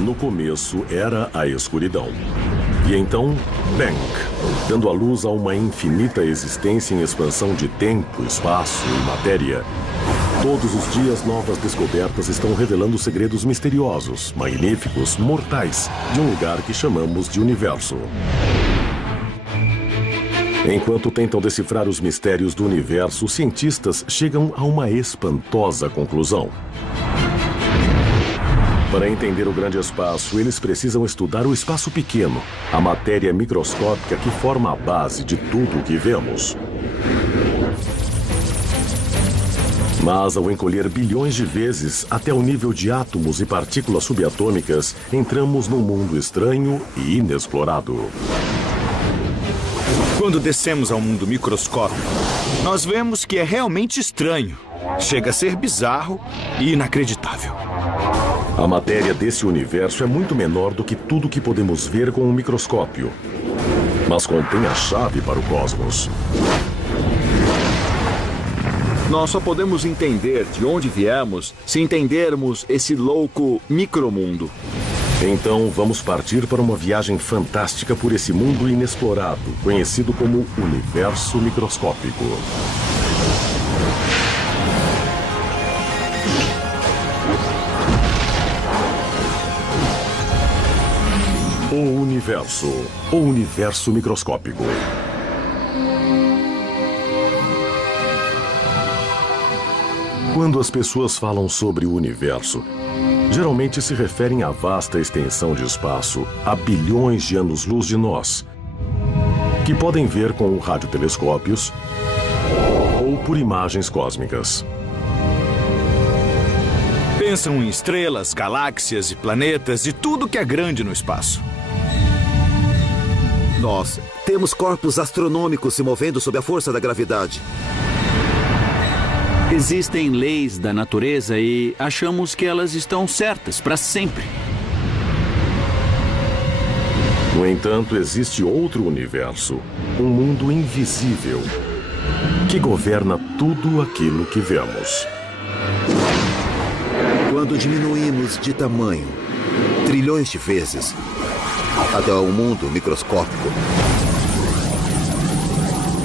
No começo era a escuridão. E então, Bang, dando à luz a uma infinita existência em expansão de tempo, espaço e matéria. Todos os dias, novas descobertas estão revelando segredos misteriosos, magníficos, mortais, de um lugar que chamamos de universo. Enquanto tentam decifrar os mistérios do universo, os cientistas chegam a uma espantosa conclusão. Para entender o grande espaço, eles precisam estudar o espaço pequeno, a matéria microscópica que forma a base de tudo o que vemos. Mas ao encolher bilhões de vezes até o nível de átomos e partículas subatômicas, entramos num mundo estranho e inexplorado. Quando descemos ao mundo microscópico, nós vemos que é realmente estranho. Chega a ser bizarro e inacreditável. A matéria desse universo é muito menor do que tudo que podemos ver com um microscópio, mas contém a chave para o cosmos. Nós só podemos entender de onde viemos se entendermos esse louco micromundo. Então vamos partir para uma viagem fantástica por esse mundo inexplorado, conhecido como universo microscópico. O universo microscópico. Quando as pessoas falam sobre o universo, geralmente se referem à vasta extensão de espaço a bilhões de anos-luz de nós, que podem ver com radiotelescópios ou por imagens cósmicas. Pensam em estrelas, galáxias e planetas e tudo que é grande no espaço. Nós temos corpos astronômicos se movendo sob a força da gravidade. Existem leis da natureza e achamos que elas estão certas para sempre. No entanto, existe outro universo, um mundo invisível, que governa tudo aquilo que vemos. Quando diminuímos de tamanho, trilhões de vezes, até o mundo microscópico,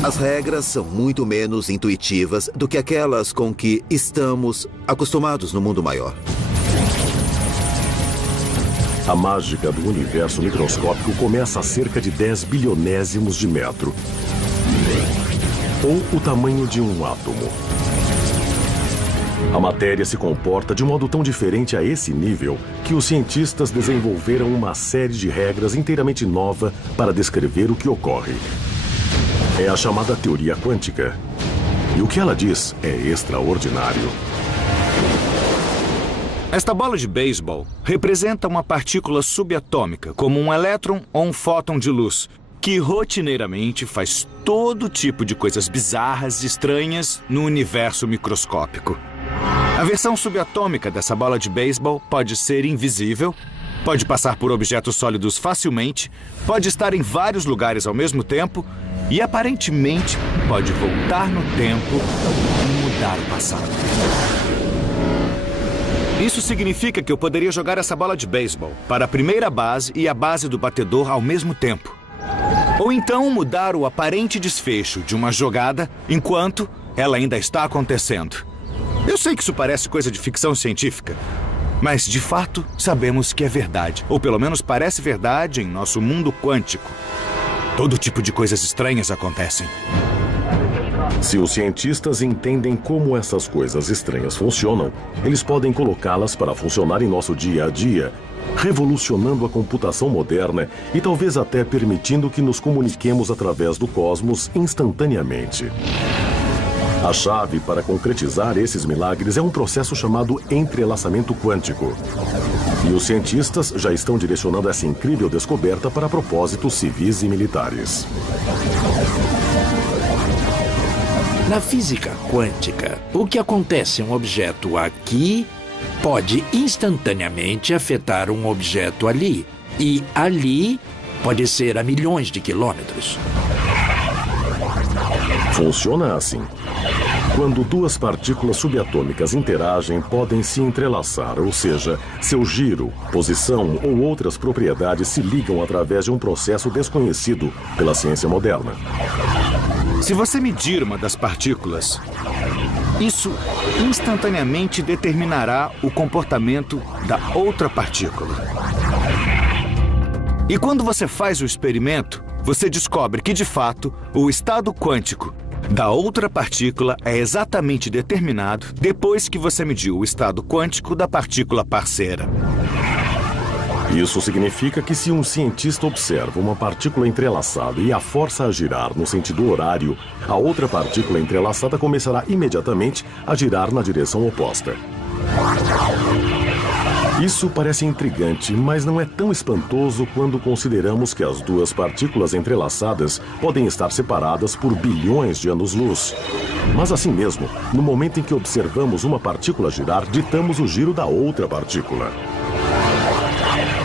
as regras são muito menos intuitivas do que aquelas com que estamos acostumados no mundo maior. A mágica do universo microscópico começa a cerca de 10 bilionésimos de metro, ou o tamanho de um átomo. A matéria se comporta de um modo tão diferente a esse nível que os cientistas desenvolveram uma série de regras inteiramente nova para descrever o que ocorre. É a chamada teoria quântica. E o que ela diz é extraordinário. Esta bola de beisebol representa uma partícula subatômica, como um elétron ou um fóton de luz, que rotineiramente faz todo tipo de coisas bizarras e estranhas no universo microscópico. A versão subatômica dessa bola de beisebol pode ser invisível, pode passar por objetos sólidos facilmente, pode estar em vários lugares ao mesmo tempo e, aparentemente, pode voltar no tempo e mudar o passado. Isso significa que eu poderia jogar essa bola de beisebol para a primeira base e a base do batedor ao mesmo tempo. Ou então mudar o aparente desfecho de uma jogada enquanto ela ainda está acontecendo. Eu sei que isso parece coisa de ficção científica, mas de fato sabemos que é verdade, ou pelo menos parece verdade em nosso mundo quântico. Todo tipo de coisas estranhas acontecem. Se os cientistas entendem como essas coisas estranhas funcionam, eles podem colocá-las para funcionar em nosso dia a dia, revolucionando a computação moderna e talvez até permitindo que nos comuniquemos através do cosmos instantaneamente. A chave para concretizar esses milagres é um processo chamado entrelaçamento quântico. E os cientistas já estão direcionando essa incrível descoberta para propósitos civis e militares. Na física quântica, o que acontece em um objeto aqui pode instantaneamente afetar um objeto ali. E ali pode ser a milhões de quilômetros. Funciona assim. Quando duas partículas subatômicas interagem, podem se entrelaçar, ou seja, seu giro, posição ou outras propriedades se ligam através de um processo desconhecido pela ciência moderna. Se você medir uma das partículas, isso instantaneamente determinará o comportamento da outra partícula. E quando você faz o experimento, você descobre que, de fato, o estado quântico da outra partícula é exatamente determinado depois que você mediu o estado quântico da partícula parceira. Isso significa que se um cientista observa uma partícula entrelaçada e a força a girar no sentido horário, a outra partícula entrelaçada começará imediatamente a girar na direção oposta. Isso parece intrigante, mas não é tão espantoso quando consideramos que as duas partículas entrelaçadas podem estar separadas por bilhões de anos-luz. Mas assim mesmo, no momento em que observamos uma partícula girar, ditamos o giro da outra partícula.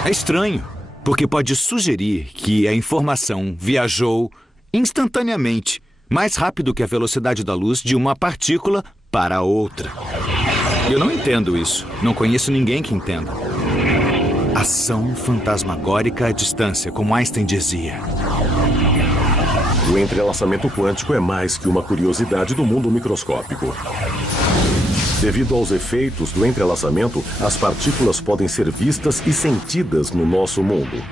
É estranho, porque pode sugerir que a informação viajou instantaneamente, mais rápido que a velocidade da luz de uma partícula para outra. Eu não entendo isso. Não conheço ninguém que entenda. Ação fantasmagórica à distância, como Einstein dizia. O entrelaçamento quântico é mais que uma curiosidade do mundo microscópico. Devido aos efeitos do entrelaçamento, as partículas podem ser vistas e sentidas no nosso mundo.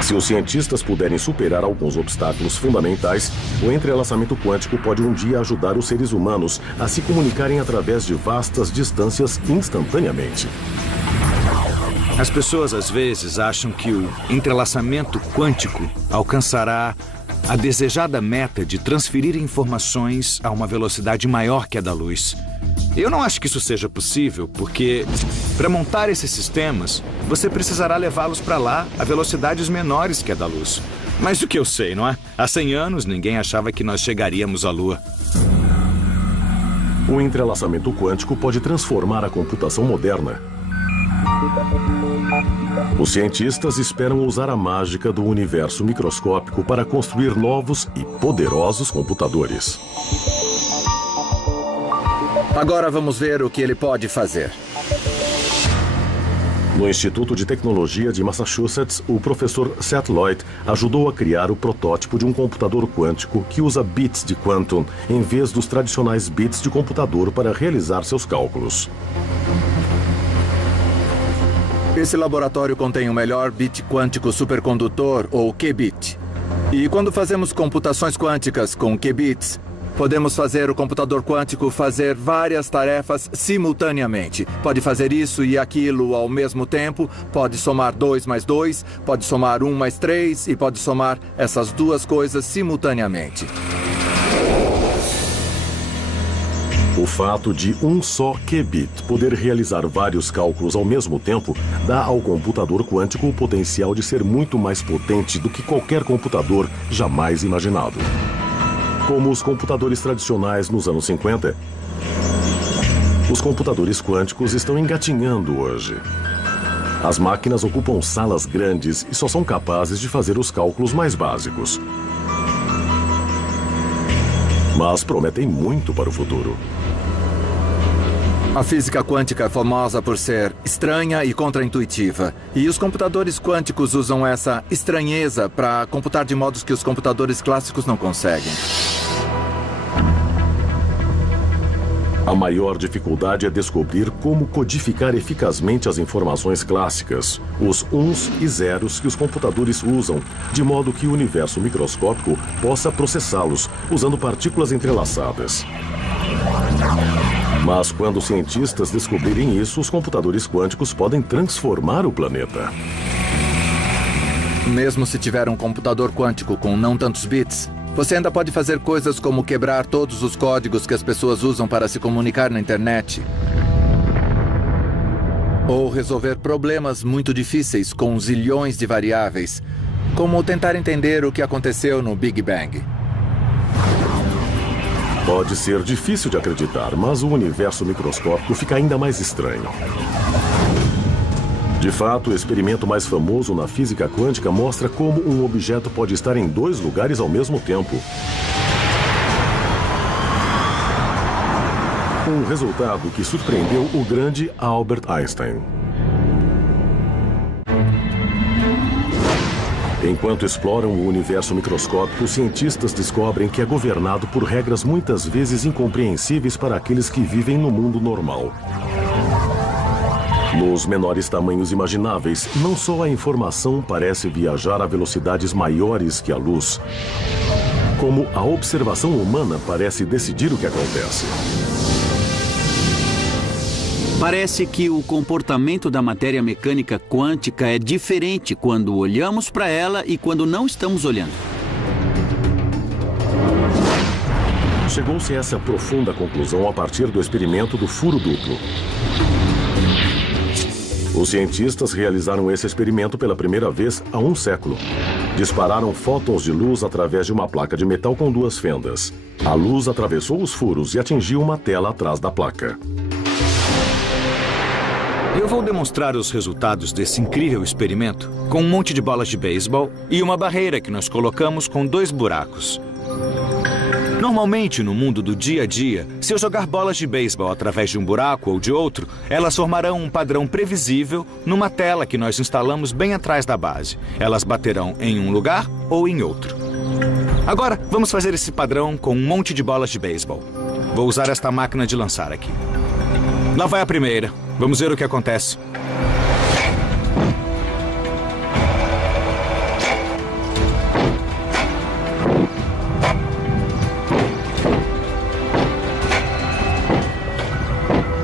Se os cientistas puderem superar alguns obstáculos fundamentais, o entrelaçamento quântico pode um dia ajudar os seres humanos a se comunicarem através de vastas distâncias instantaneamente. As pessoas às vezes acham que o entrelaçamento quântico alcançará a desejada meta de transferir informações a uma velocidade maior que a da luz. Eu não acho que isso seja possível, porque para montar esses sistemas, você precisará levá-los para lá a velocidades menores que a da luz. Mas o que eu sei, não é? Há 100 anos, ninguém achava que nós chegaríamos à Lua. O entrelaçamento quântico pode transformar a computação moderna. Os cientistas esperam usar a mágica do universo microscópico para construir novos e poderosos computadores. Agora vamos ver o que ele pode fazer. No Instituto de Tecnologia de Massachusetts, o professor Seth Lloyd ajudou a criar o protótipo de um computador quântico que usa bits de quantum em vez dos tradicionais bits de computador para realizar seus cálculos. Esse laboratório contém o melhor bit quântico supercondutor, ou qubit. E quando fazemos computações quânticas com qubits, podemos fazer o computador quântico fazer várias tarefas simultaneamente. Pode fazer isso e aquilo ao mesmo tempo, pode somar 2 mais 2, pode somar 1 mais 3 e pode somar essas duas coisas simultaneamente. O fato de um só qubit poder realizar vários cálculos ao mesmo tempo dá ao computador quântico o potencial de ser muito mais potente do que qualquer computador jamais imaginado. Como os computadores tradicionais nos anos 50, os computadores quânticos estão engatinhando hoje. As máquinas ocupam salas grandes e só são capazes de fazer os cálculos mais básicos. Mas prometem muito para o futuro. A física quântica é famosa por ser estranha e contraintuitiva. E os computadores quânticos usam essa estranheza para computar de modos que os computadores clássicos não conseguem. A maior dificuldade é descobrir como codificar eficazmente as informações clássicas, os uns e zeros que os computadores usam, de modo que o universo microscópico possa processá-los, usando partículas entrelaçadas. Mas quando os cientistas descobrirem isso, os computadores quânticos podem transformar o planeta. Mesmo se tiver um computador quântico com não tantos bits, você ainda pode fazer coisas como quebrar todos os códigos que as pessoas usam para se comunicar na internet. Ou resolver problemas muito difíceis com zilhões de variáveis, como tentar entender o que aconteceu no Big Bang. Pode ser difícil de acreditar, mas o universo microscópico fica ainda mais estranho. De fato, o experimento mais famoso na física quântica mostra como um objeto pode estar em 2 lugares ao mesmo tempo. Um resultado que surpreendeu o grande Albert Einstein. Enquanto exploram o universo microscópico, os cientistas descobrem que é governado por regras muitas vezes incompreensíveis para aqueles que vivem no mundo normal. Nos menores tamanhos imagináveis, não só a informação parece viajar a velocidades maiores que a luz, como a observação humana parece decidir o que acontece. Parece que o comportamento da matéria mecânica quântica é diferente quando olhamos para ela e quando não estamos olhando. Chegou-se a essa profunda conclusão a partir do experimento do furo duplo. Os cientistas realizaram esse experimento pela primeira vez há um século. Dispararam fótons de luz através de uma placa de metal com duas fendas. A luz atravessou os furos e atingiu uma tela atrás da placa. Eu vou demonstrar os resultados desse incrível experimento com um monte de bolas de beisebol e uma barreira que nós colocamos com 2 buracos. Normalmente, no mundo do dia a dia, se eu jogar bolas de beisebol através de um buraco ou de outro, elas formarão um padrão previsível numa tela que nós instalamos bem atrás da base. Elas baterão em um lugar ou em outro. Agora, vamos fazer esse padrão com um monte de bolas de beisebol. Vou usar esta máquina de lançar aqui. Lá vai a primeira. Vamos ver o que acontece.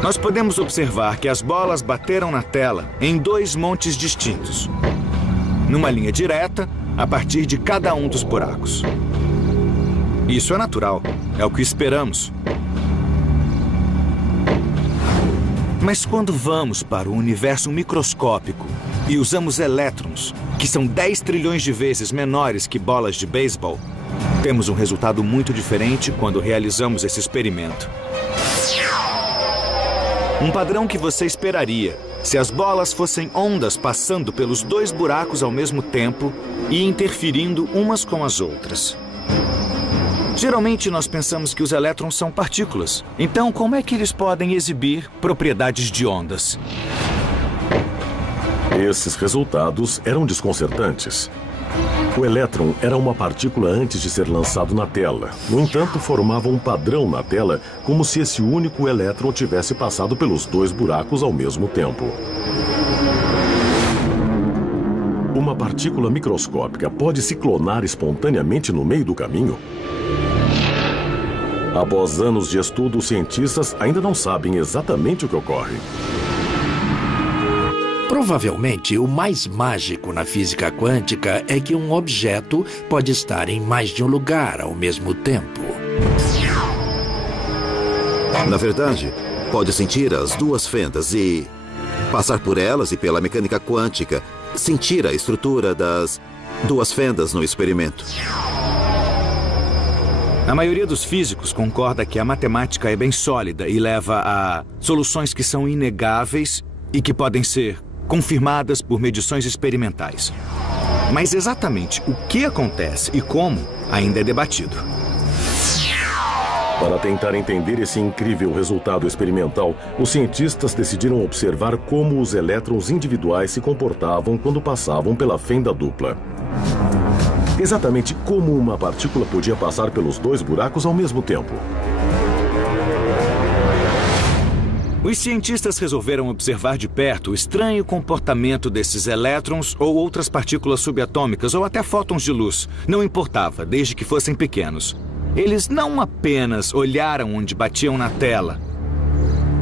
Nós podemos observar que as bolas bateram na tela em 2 montes distintos, numa linha direta, a partir de cada um dos buracos. Isso é natural, é o que esperamos. Mas quando vamos para o universo microscópico e usamos elétrons, que são 10 trilhões de vezes menores que bolas de beisebol, temos um resultado muito diferente quando realizamos esse experimento. Um padrão que você esperaria se as bolas fossem ondas passando pelos 2 buracos ao mesmo tempo e interferindo umas com as outras. Geralmente nós pensamos que os elétrons são partículas. Então, como é que eles podem exibir propriedades de ondas? Esses resultados eram desconcertantes. O elétron era uma partícula antes de ser lançado na tela. No entanto, formava um padrão na tela, como se esse único elétron tivesse passado pelos 2 buracos ao mesmo tempo. Uma partícula microscópica pode se clonar espontaneamente no meio do caminho? Após anos de estudo, os cientistas ainda não sabem exatamente o que ocorre. Provavelmente, o mais mágico na física quântica é que um objeto pode estar em mais de um lugar ao mesmo tempo. Na verdade, pode sentir as 2 fendas e passar por elas e pela mecânica quântica, sentir a estrutura das 2 fendas no experimento. A maioria dos físicos concorda que a matemática é bem sólida e leva a soluções que são inegáveis e que podem ser confirmadas por medições experimentais. Mas exatamente o que acontece e como ainda é debatido. Para tentar entender esse incrível resultado experimental, os cientistas decidiram observar como os elétrons individuais se comportavam quando passavam pela fenda dupla. Exatamente como uma partícula podia passar pelos 2 buracos ao mesmo tempo. Os cientistas resolveram observar de perto o estranho comportamento desses elétrons ou outras partículas subatômicas ou até fótons de luz. Não importava, desde que fossem pequenos. Eles não apenas olharam onde batiam na tela.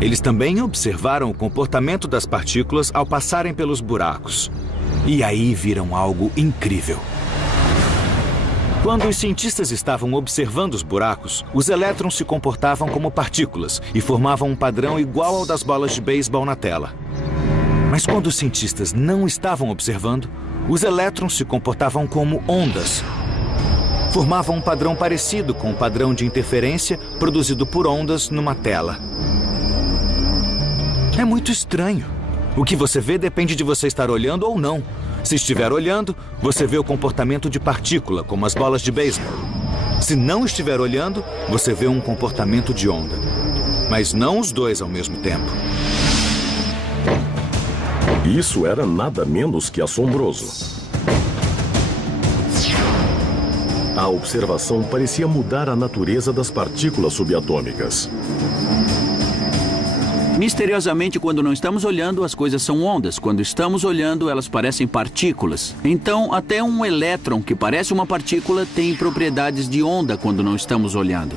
Eles também observaram o comportamento das partículas ao passarem pelos buracos. E aí viram algo incrível. Quando os cientistas estavam observando os buracos, os elétrons se comportavam como partículas e formavam um padrão igual ao das bolas de beisebol na tela. Mas quando os cientistas não estavam observando, os elétrons se comportavam como ondas. Formavam um padrão parecido com o padrão de interferência produzido por ondas numa tela. É muito estranho. O que você vê depende de você estar olhando ou não. Se estiver olhando, você vê o comportamento de partícula, como as bolas de beisebol. Se não estiver olhando, você vê um comportamento de onda. mas não os dois ao mesmo tempo. Isso era nada menos que assombroso. A observação parecia mudar a natureza das partículas subatômicas. Misteriosamente, quando não estamos olhando, as coisas são ondas. Quando estamos olhando, elas parecem partículas. Então, até um elétron que parece uma partícula tem propriedades de onda quando não estamos olhando.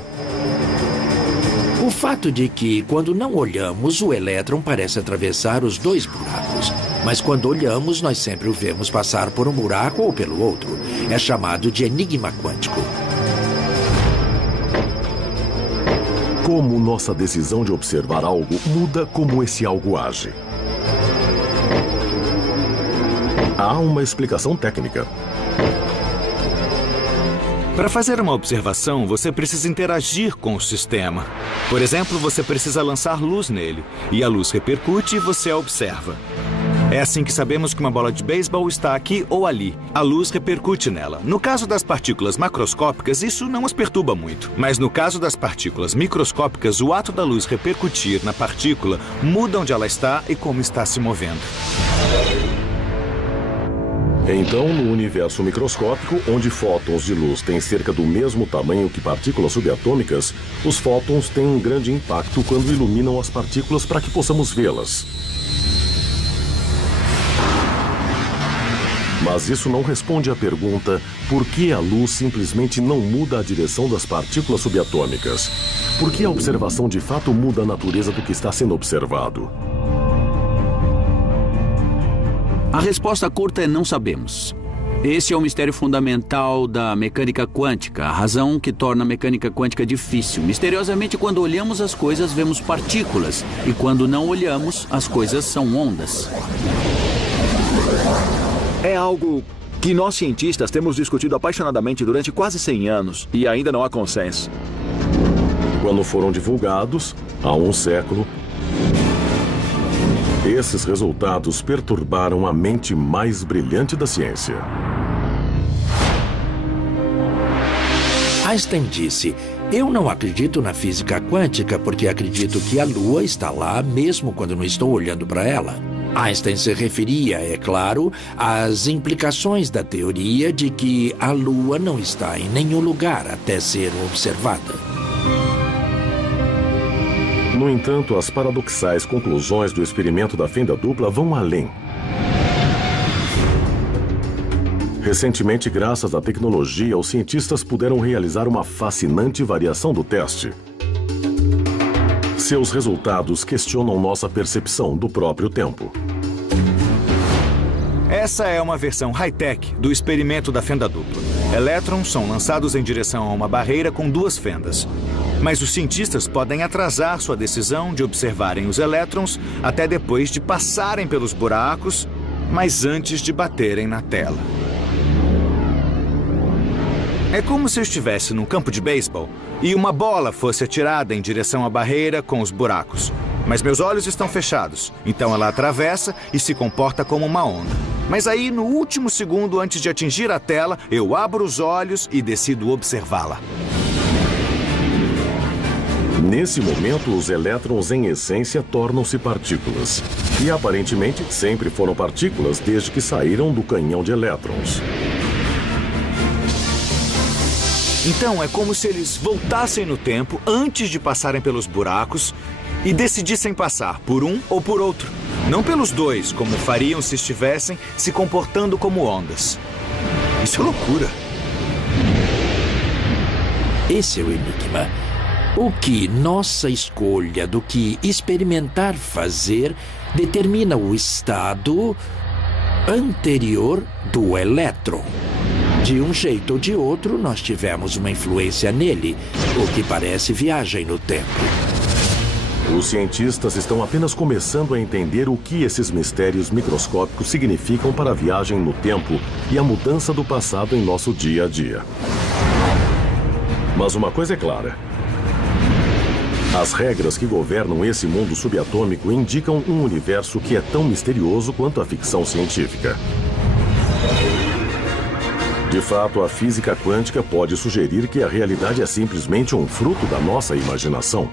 O fato de que, quando não olhamos, o elétron parece atravessar os dois buracos. Mas quando olhamos, nós sempre o vemos passar por um buraco ou pelo outro. É chamado de enigma quântico. Como nossa decisão de observar algo muda como esse algo age. Há uma explicação técnica. Para fazer uma observação, você precisa interagir com o sistema. Por exemplo, você precisa lançar luz nele, e a luz repercute e você a observa. É assim que sabemos que uma bola de beisebol está aqui ou ali. A luz repercute nela. No caso das partículas macroscópicas, isso não as perturba muito. Mas no caso das partículas microscópicas, o ato da luz repercutir na partícula muda onde ela está e como está se movendo. Então, no universo microscópico, onde fótons de luz têm cerca do mesmo tamanho que partículas subatômicas, os fótons têm um grande impacto quando iluminam as partículas para que possamos vê-las. Mas isso não responde à pergunta por que a luz simplesmente não muda a direção das partículas subatômicas. Por que a observação de fato muda a natureza do que está sendo observado? A resposta curta é não sabemos. Esse é o mistério fundamental da mecânica quântica, a razão que torna a mecânica quântica difícil. Misteriosamente, quando olhamos as coisas, vemos partículas. E quando não olhamos, as coisas são ondas. É algo que nós cientistas temos discutido apaixonadamente durante quase 100 anos e ainda não há consenso. Quando foram divulgados, há um século, esses resultados perturbaram a mente mais brilhante da ciência. Einstein disse: "Eu não acredito na física quântica porque acredito que a Lua está lá mesmo quando não estou olhando para ela." Einstein se referia, é claro, às implicações da teoria de que a Lua não está em nenhum lugar até ser observada. No entanto, as paradoxais conclusões do experimento da fenda dupla vão além. Recentemente, graças à tecnologia, os cientistas puderam realizar uma fascinante variação do teste. Seus resultados questionam nossa percepção do próprio tempo. Essa é uma versão high-tech do experimento da fenda dupla. Elétrons são lançados em direção a uma barreira com duas fendas. Mas os cientistas podem atrasar sua decisão de observarem os elétrons até depois de passarem pelos buracos, mas antes de baterem na tela. É como se eu estivesse num campo de beisebol e uma bola fosse atirada em direção à barreira com os buracos. Mas meus olhos estão fechados, então ela atravessa e se comporta como uma onda. Mas aí, no último segundo antes de atingir a tela, eu abro os olhos e decido observá-la. Nesse momento, os elétrons, em essência, tornam-se partículas. E, aparentemente, sempre foram partículas desde que saíram do canhão de elétrons. Então, é como se eles voltassem no tempo antes de passarem pelos buracos e decidissem passar por um ou por outro. Não pelos dois, como fariam se estivessem se comportando como ondas. Isso é loucura. Esse é o enigma. O que nossa escolha do que experimentar fazer determina o estado anterior do elétron. De um jeito ou de outro, nós tivemos uma influência nele, o que parece viagem no tempo. Os cientistas estão apenas começando a entender o que esses mistérios microscópicos significam para a viagem no tempo e a mudança do passado em nosso dia a dia. Mas uma coisa é clara. As regras que governam esse mundo subatômico indicam um universo que é tão misterioso quanto a ficção científica. De fato, a física quântica pode sugerir que a realidade é simplesmente um fruto da nossa imaginação.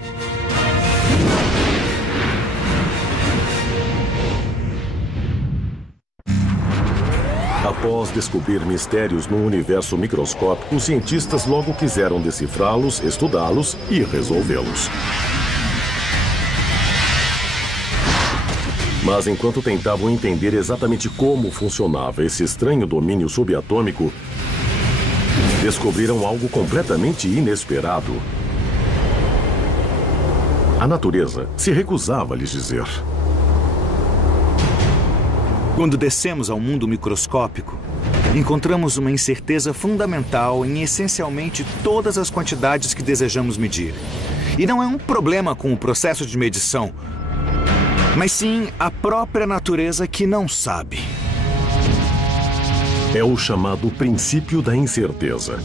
Após descobrir mistérios no universo microscópico, os cientistas logo quiseram decifrá-los, estudá-los e resolvê-los. Mas enquanto tentavam entender exatamente como funcionava esse estranho domínio subatômico, descobriram algo completamente inesperado. A natureza se recusava a lhes dizer. Quando descemos ao mundo microscópico, encontramos uma incerteza fundamental em essencialmente todas as quantidades que desejamos medir. E não é um problema com o processo de medição, mas sim a própria natureza que não sabe. É o chamado princípio da incerteza.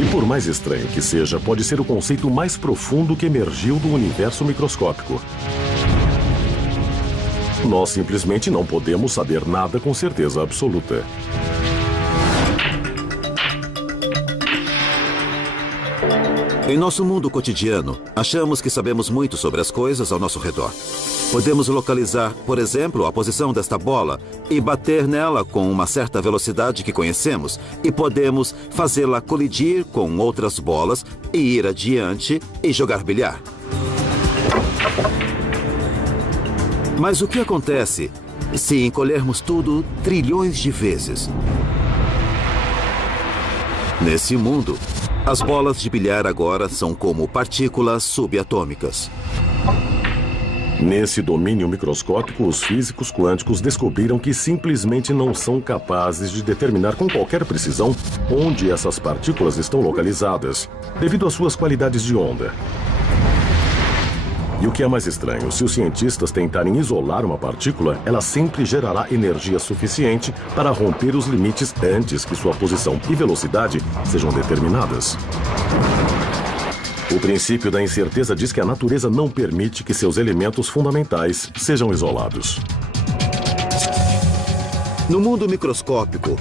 E por mais estranho que seja, pode ser o conceito mais profundo que emergiu do universo microscópico. Nós simplesmente não podemos saber nada com certeza absoluta. Em nosso mundo cotidiano, achamos que sabemos muito sobre as coisas ao nosso redor. Podemos localizar, por exemplo, a posição desta bola e bater nela com uma certa velocidade que conhecemos, e podemos fazê-la colidir com outras bolas e ir adiante e jogar bilhar. Mas o que acontece se encolhermos tudo trilhões de vezes? Nesse mundo, as bolas de bilhar agora são como partículas subatômicas. Nesse domínio microscópico, os físicos quânticos descobriram que simplesmente não são capazes de determinar com qualquer precisão onde essas partículas estão localizadas, devido às suas qualidades de onda. E o que é mais estranho, se os cientistas tentarem isolar uma partícula, ela sempre gerará energia suficiente para romper os limites antes que sua posição e velocidade sejam determinadas. O princípio da incerteza diz que a natureza não permite que seus elementos fundamentais sejam isolados. No mundo microscópico,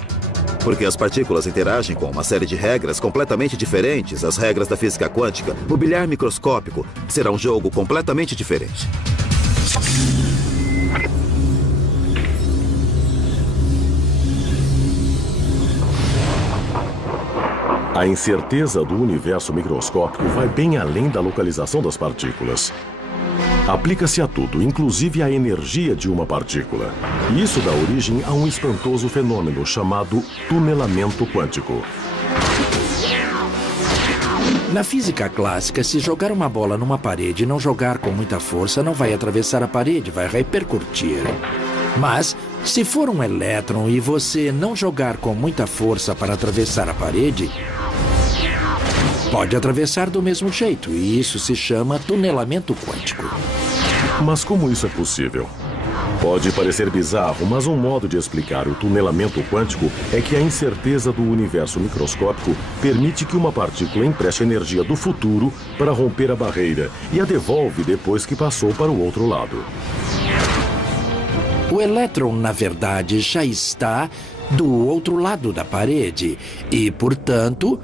porque as partículas interagem com uma série de regras completamente diferentes às regras da física quântica, o bilhar microscópico será um jogo completamente diferente. A incerteza do universo microscópico vai bem além da localização das partículas. Aplica-se a tudo, inclusive à energia de uma partícula. E isso dá origem a um espantoso fenômeno chamado tunelamento quântico. Na física clássica, se jogar uma bola numa parede e não jogar com muita força, não vai atravessar a parede, vai repercutir. Mas, se for um elétron e você não jogar com muita força para atravessar a parede, pode atravessar do mesmo jeito, e isso se chama tunelamento quântico. Mas como isso é possível? Pode parecer bizarro, mas um modo de explicar o tunelamento quântico é que a incerteza do universo microscópico permite que uma partícula empreste energia do futuro para romper a barreira e a devolve depois que passou para o outro lado. O elétron, na verdade, já está do outro lado da parede e, portanto,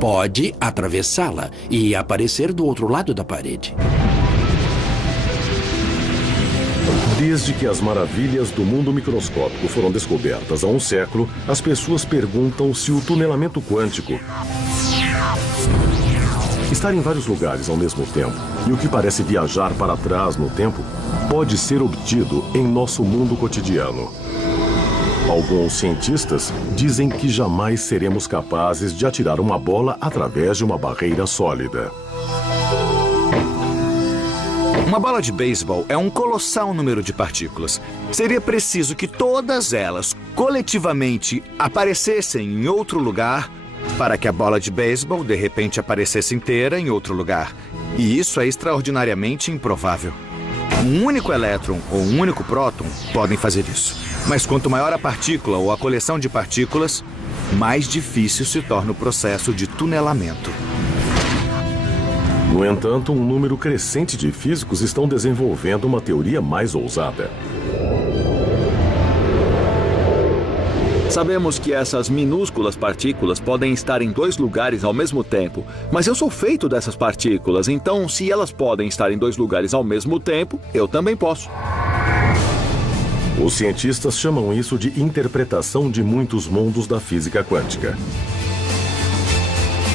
pode atravessá-la e aparecer do outro lado da parede. Desde que as maravilhas do mundo microscópico foram descobertas há um século, as pessoas perguntam se o tunelamento quântico estar em vários lugares ao mesmo tempo e o que parece viajar para trás no tempo pode ser obtido em nosso mundo cotidiano. Alguns cientistas dizem que jamais seremos capazes de atirar uma bola através de uma barreira sólida. Uma bola de beisebol é um colossal número de partículas. Seria preciso que todas elas, coletivamente, aparecessem em outro lugar para que a bola de beisebol, de repente, aparecesse inteira em outro lugar. E isso é extraordinariamente improvável. Um único elétron ou um único próton podem fazer isso. Mas quanto maior a partícula ou a coleção de partículas, mais difícil se torna o processo de tunelamento. No entanto, um número crescente de físicos estão desenvolvendo uma teoria mais ousada. Sabemos que essas minúsculas partículas podem estar em 2 lugares ao mesmo tempo, mas eu sou feito dessas partículas, então se elas podem estar em 2 lugares ao mesmo tempo, eu também posso. Os cientistas chamam isso de interpretação de muitos mundos da física quântica.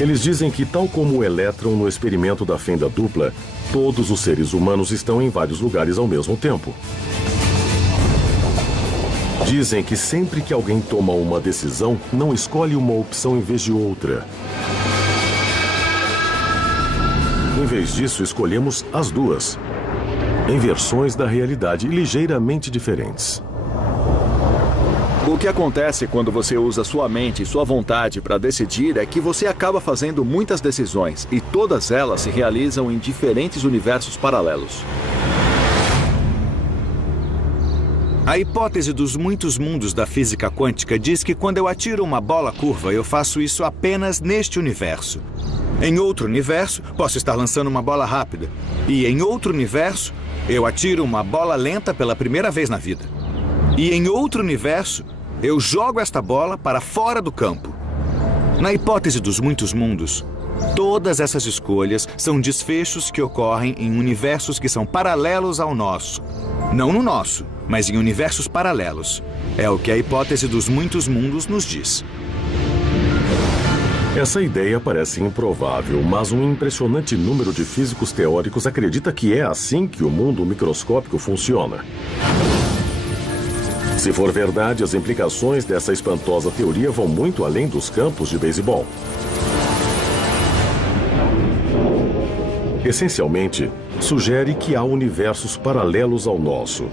Eles dizem que, tal como o elétron no experimento da fenda dupla, todos os seres humanos estão em vários lugares ao mesmo tempo. Dizem que sempre que alguém toma uma decisão, não escolhe uma opção em vez de outra. Em vez disso, escolhemos as duas, em versões da realidade ligeiramente diferentes. O que acontece quando você usa sua mente e sua vontade para decidir é que você acaba fazendo muitas decisões e todas elas se realizam em diferentes universos paralelos. A hipótese dos muitos mundos da física quântica diz que quando eu atiro uma bola curva, eu faço isso apenas neste universo. Em outro universo, posso estar lançando uma bola rápida. E em outro universo, eu atiro uma bola lenta pela primeira vez na vida. E em outro universo, eu jogo esta bola para fora do campo. Na hipótese dos muitos mundos, todas essas escolhas são desfechos que ocorrem em universos que são paralelos ao nosso. Não no nosso, mas em universos paralelos. É o que a hipótese dos muitos mundos nos diz. Essa ideia parece improvável, mas um impressionante número de físicos teóricos acredita que é assim que o mundo microscópico funciona. Se for verdade, as implicações dessa espantosa teoria vão muito além dos campos de beisebol. Essencialmente, sugere que há universos paralelos ao nosso.